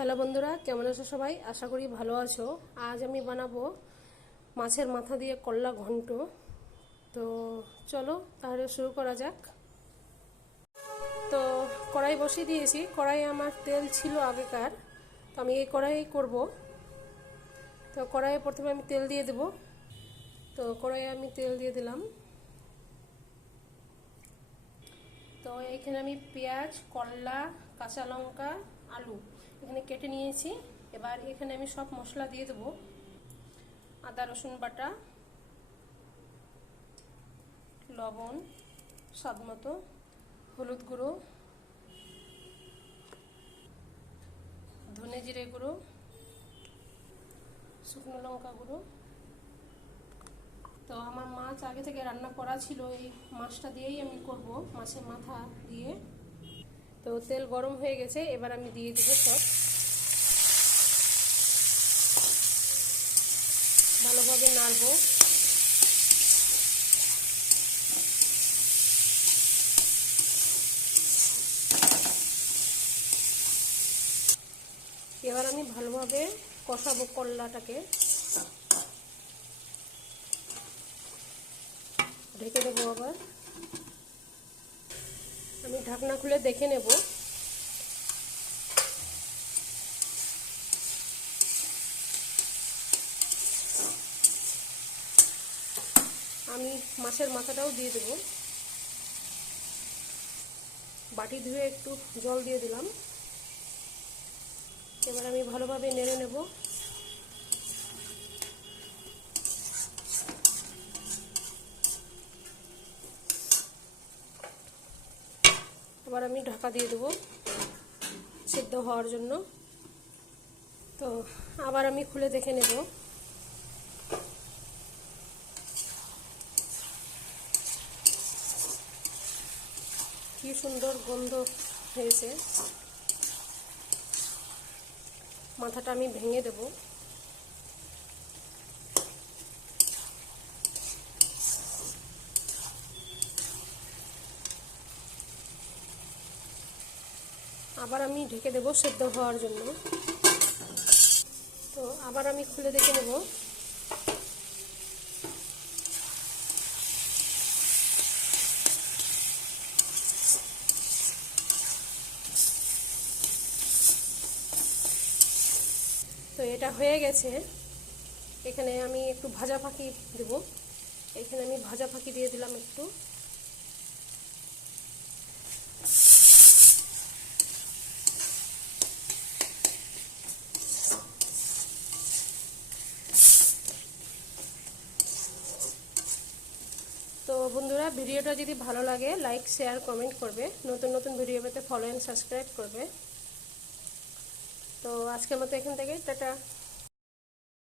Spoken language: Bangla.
হ্যালো বন্ধুরা, কেমন আছো সবাই? আশা করি ভালো আছো। আজ আমি বানাবো মাছের মাথা দিয়ে করলা ঘন্ট। তো চলো তাহলে শুরু করা যাক। তো কড়াই বসিয়ে দিয়েছি। কড়াই আমার তেল ছিল আগেকার, তো আমি এই কড়াই করব। তো কড়াইয়ে প্রথমে আমি তেল দিয়ে দেব। তো কড়াইয়ে আমি তেল দিয়ে দিলাম। তো এখানে আমি পেঁয়াজ, করলা, কাঁচা লঙ্কা, আলু এখানে কেটে নিয়েছি। এবার এখানে আমি সব মশলা দিয়ে দেবো। আদা রসুন বাটা, লবণ স্বাদ মতো, হলুদ গুঁড়ো, ধনে জিরে গুঁড়ো, শুকনো লঙ্কা গুঁড়ো। তো আমার মাছ আগে থেকে রান্না করা ছিল, এই মাছটা দিয়েই আমি করব, মাছের মাথা দিয়ে। তো তেল গরম হয়ে গেছে, এবার আমি দিয়ে দেবো সব। ভালোভাবে নাড়বো। এবার আমি ভালোভাবে কষাবো করলাটাকে। ঢেকে দেবো। আবার আমি ঢাকনা খুলে দেখে নেব। আমি মাছের মাথাটাও দিয়ে দেব। বাটি ধুয়ে একটু জল দিয়ে দিলাম। এবার আমি ভালোভাবে নেড়ে নেব। এবার আমি ঢাকা দিয়ে দেবো সিদ্ধ হওয়ার জন্য। তো আবার আমি খুলে দেখে নেব। কি সুন্দর গন্ধ হয়েছে। মাথাটা আমি ভেঙে দেব। আবার আমি ঢেকে দেব সেদ্ধ হওয়ার জন্য। তো আবার আমি খুলে দেখে নেব। তো এটা হয়ে গেছে। এখানে আমি একটু ভাজা ফাঁকি দেব। এখানে আমি ভাজা ফাঁকি দিয়ে দিলাম একটু। তো বন্ধুরা, ভিডিওটা যদি ভালো লাগে লাইক শেয়ার কমেন্ট করবে। নতুন নতুন ভিডিও পেতে ফলো এন্ড সাবস্ক্রাইব করবে। তো আজকের মতো এখান থেকে টাটা।